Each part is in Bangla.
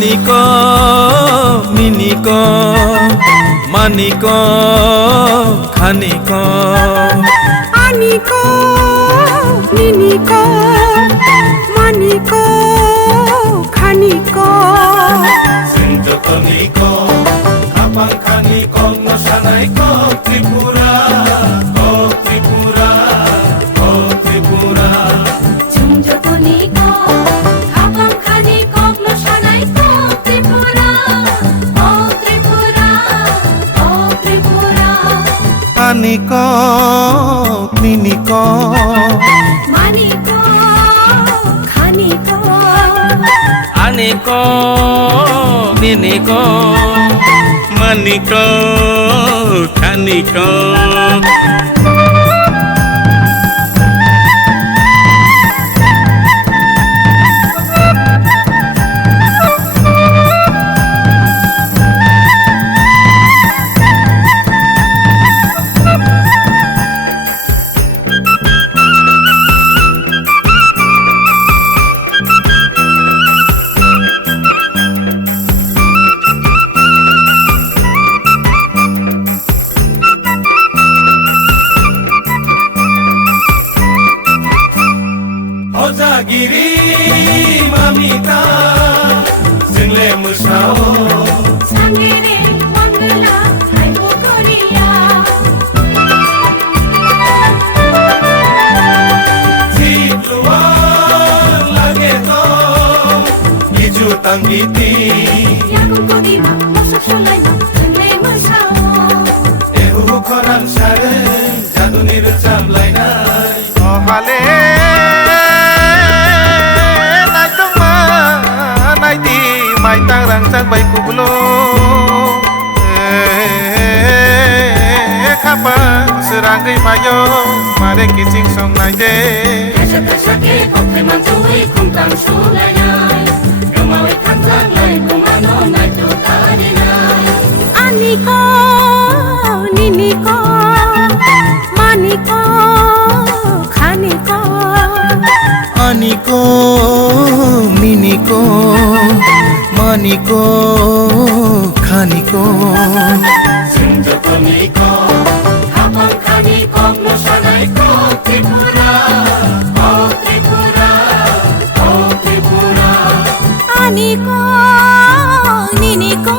আনিক নিনিক মানিক খানিক আনিক নিনিক মানিক খানিক সিঞ্জতনিক খাপাং খানিক নশানাইক ত্রিপুরা ও ত্রিপুরা ও ত্রিপুরা সিঞ্জতনিক খাপাং খানিক নশানাইক ত্রিপুরা ও ত্রিপুরা ও ত্রিপুরা আনিক নিনিক মানিক খানিক আনিক নিনিক মানিক খানিক Ojagiri mamita jingle musao sangere mangala haibo koriya jitluwa lage to iju tangiti yakun kodiba mosak solaina jingle musao ehu koran sare jadunir chamlaina ohale mai tang rang sang bai kublo khapa serang gai mayo mare kicing song nai de hasha ke kokte man chui khum tang su lai nai gamawai khang sang lai gumano nai tu tari nai aniko niniko maniko khaniko aniko niniko maniko khaniko sinjotoniko khapang khaniko noshanaiko tripura o tripura o tripura aniko niniko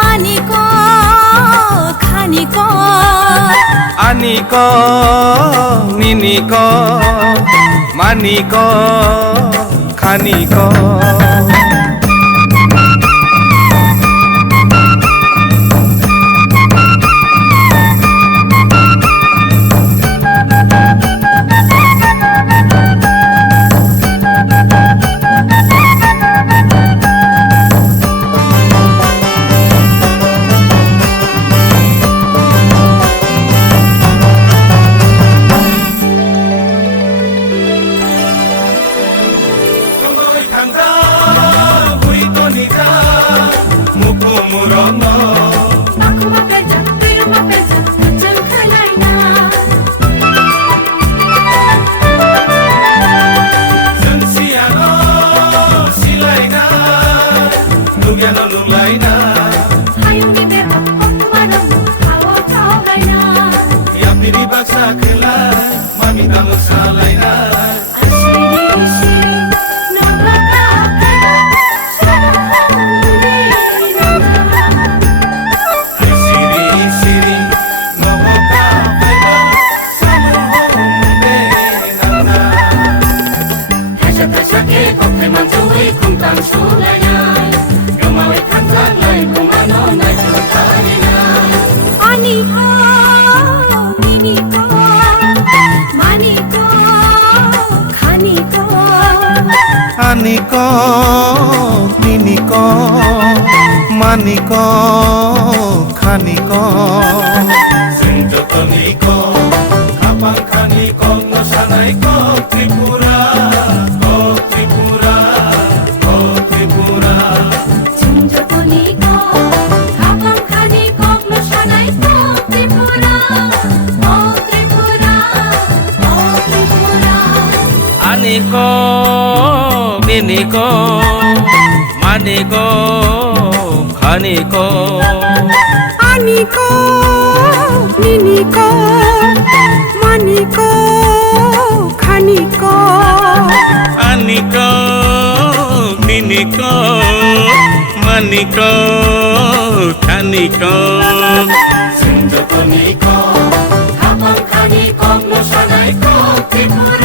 maniko khaniko aniko niniko maniko khaniko aniko niniko maniko khaniko sinjotoniko khapang khaniko nosanaiko tripura o tripura o tripura sinjotoniko khapang khaniko nosanaiko tripura o tripura o tripura aniko niniko খানিক খানিক আনিক নিনিক মানিক খানিক আনিক নিনিক মানিক খানিক সিঞ্জতনিক হাপাং খানিক অগ্নশানাইক ত্রিপুরা